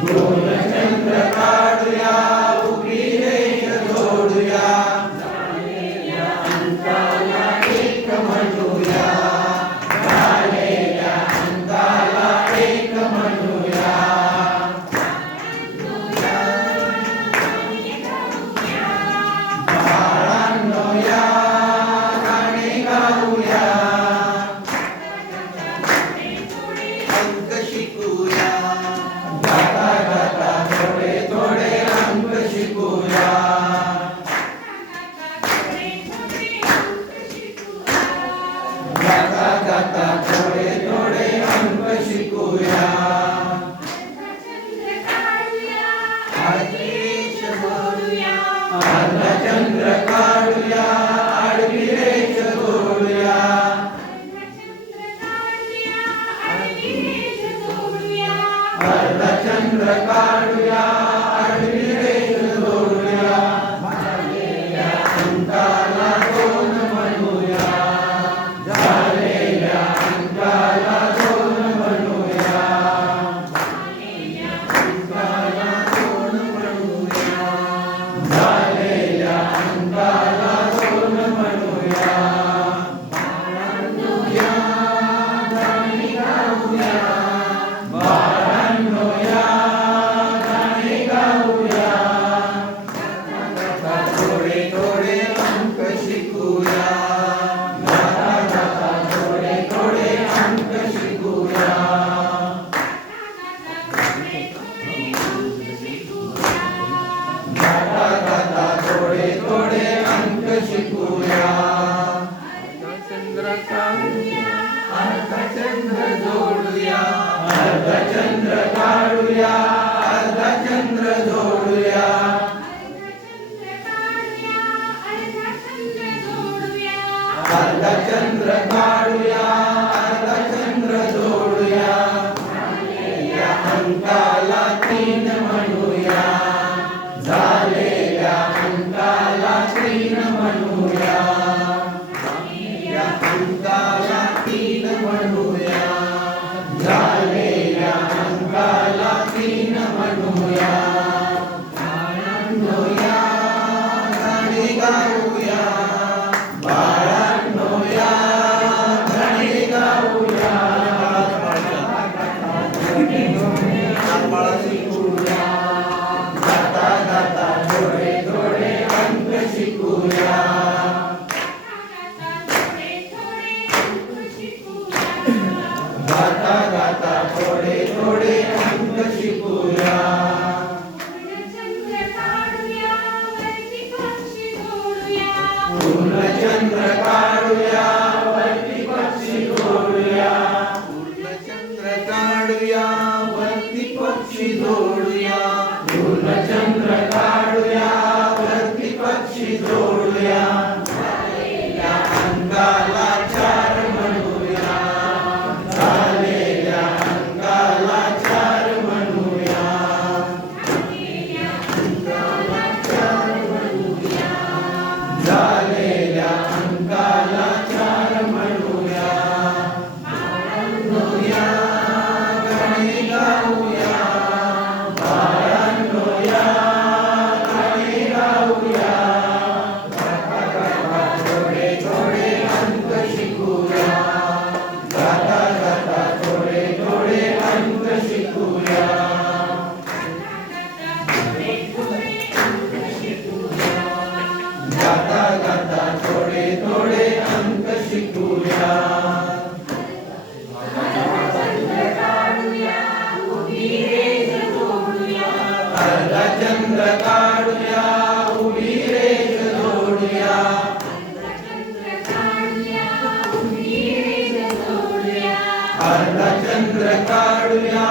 पूर्णचंद्र काढूया उभी रेष जोडूया झालेल्या अंकाला एक म्हणूया झालेल्या अंकाला एक म्हणूया बाळांनो या गाणे गाऊया अंक शिकूया गाता गाता थोडे थोडे अंक शिकूया गाता गाता थोडे थोडे अंक शिकूया अर्धचंद्र काढूया आडवी रेष जोडूया अर्धचंद्र काढूया आडवी रेष जोडूया झालेल्या अंकाला दोन म्हणूया झालेल्या अंकाला दोन म्हणूया अंकाला दोन म्हणूया झालेल्या अंकाला दोन म्हणूया बाळांनो या गाणी गाऊया बाळांनो या गाणी गाऊया गाता थोडे थोडे अंक शिकूया गाता गाता थोडे थोडे अंक शिकूया गाता गाता थोडे थोडे अंक शिकूया अर्धचंद्र जोडूया अर्धचंद्र काढूया अर्धचंद्र जोडूया अर्धचंद्र काढूया अर्धचंद्र जोडूया झालेल्या अंकाला तीन म्हणूया झालेल्या अंकाला तीन म्हणूया झालेल्या अंकाला तीन म्हणूया झालेल्या अंकाला तीन म्हणूया बाळांनो या गाणी गाऊया बाळांनो या गाणी गाऊया बाळा शिकूया गाता गाता थोडे थोडे अंक शिकूया गाता गाता थोडे थोडे अंक शिकूया पूर्णचंद्र काढूया वरती पक्षी जोडूया पूर्णचंद्र काढूया वरती पक्षी जोडूया पूर्णचंद्र काढूया वरती पक्षी जोडूया झालेल्या अंकाला चार म्हणूया झालेल्या अंकाला चार म्हणूया अंकाला चार म्हणूया झालेल्या अंकाला चार म्हणूया बाळांनो या गाणी गाऊया बाळांनो या गाणी गाऊया गाता गाता थोडे थोडे अंक शिकूया गाता गाता थोडे थोडे अंक शिकूया गाता गाता थोडे थोडे अंक शिकूया अर्धचंद्र काढूया उभी रेष जोडूया अर्धचंद्र काढूया